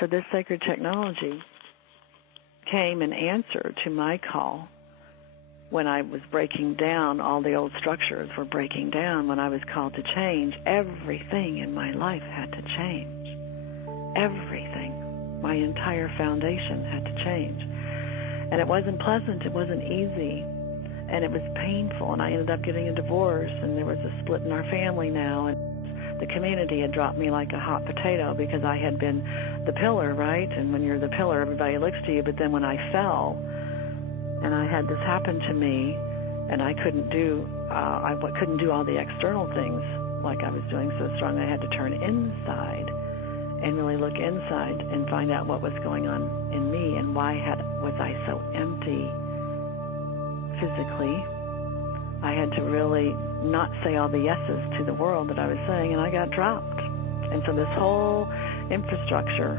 So this sacred technology came in answer to my call when I was breaking down. All the old structures were breaking down. When I was called to change, everything in my life had to change. Everything. My entire foundation had to change. And it wasn't pleasant. It wasn't easy. And it was painful. And I ended up getting a divorce, and there was a split in our family now. And the community had dropped me like a hot potato because I had been the pillar, right? And when you're the pillar, everybody looks to you. But then when I fell, and I had this happen to me, and I couldn't do all the external things like I was doing so strong. I had to turn inside and really look inside and find out what was going on in me and why was I so empty physically. I had to really not say all the yeses to the world that I was saying, and I got dropped. And so this whole infrastructure,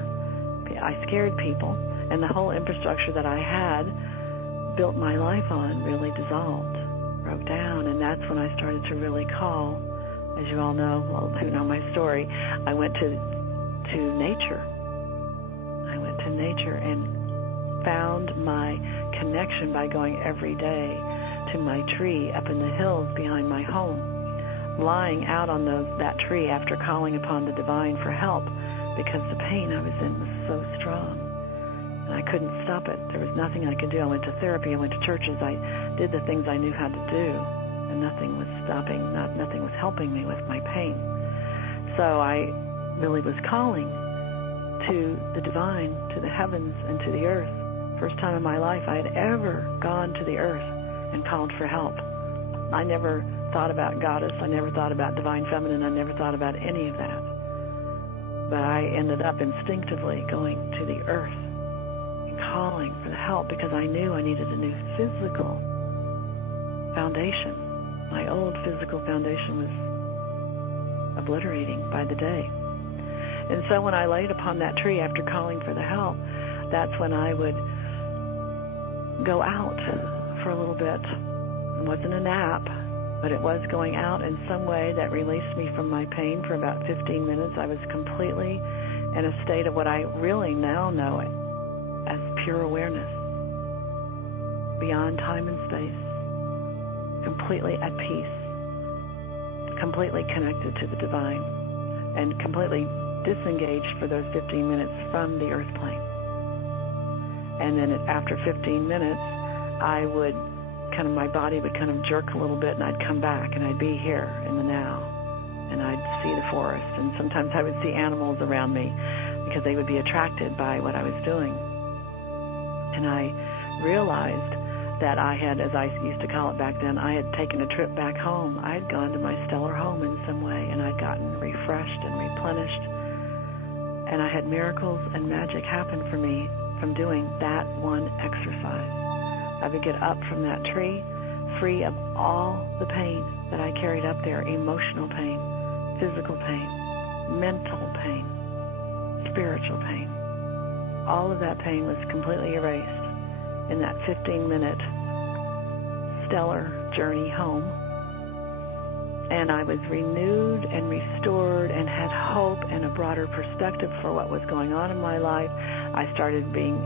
I scared people, and the whole infrastructure that I had built my life on really dissolved, broke down, and that's when I started to really call. As you all know, who know my story, I went to nature. I went to nature and found my connection by going every day to my tree up in the hills behind my home, lying out on that tree after calling upon the divine for help because the pain I was in was so strong. And I couldn't stop it. There was nothing I could do. I went to therapy. I went to churches. I did the things I knew how to do, and nothing was stopping. Nothing was helping me with my pain. So I really was calling to the divine, to the heavens, and to the earth. First time in my life I had ever gone to the earth and called for help. I never thought about goddess. I never thought about divine feminine. I never thought about any of that. But I ended up instinctively going to the earth and calling for the help because I knew I needed a new physical foundation. My old physical foundation was obliterating by the day. And so when I laid upon that tree after calling for the help, that's when I would go out for a little bit. It wasn't a nap, but it was going out in some way that released me from my pain for about 15 minutes. I was completely in a state of what I really now know as pure awareness, beyond time and space, completely at peace, completely connected to the divine, and completely disengaged for those 15 minutes from the earth plane. And then after 15 minutes, my body would kind of jerk a little bit, and I'd come back, and I'd be here in the now, and I'd see the forest, and sometimes I would see animals around me because they would be attracted by what I was doing. And I realized that I had, as I used to call it back then, I had taken a trip back home. I had gone to my stellar home in some way, and I'd gotten refreshed and replenished, and I had miracles and magic happen for me from doing that one exercise. I would get up from that tree free of all the pain that I carried up there, emotional pain, physical pain, mental pain, spiritual pain. All of that pain was completely erased in that 15-minute stellar journey home. And I was renewed and restored and had hope and a broader perspective for what was going on in my life. I started being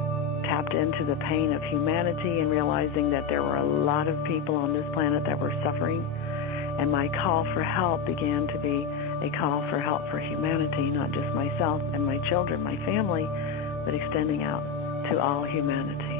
tapped into the pain of humanity and realizing that there were a lot of people on this planet that were suffering. And my call for help began to be a call for help for humanity, not just myself and my children, my family, but extending out to all humanity.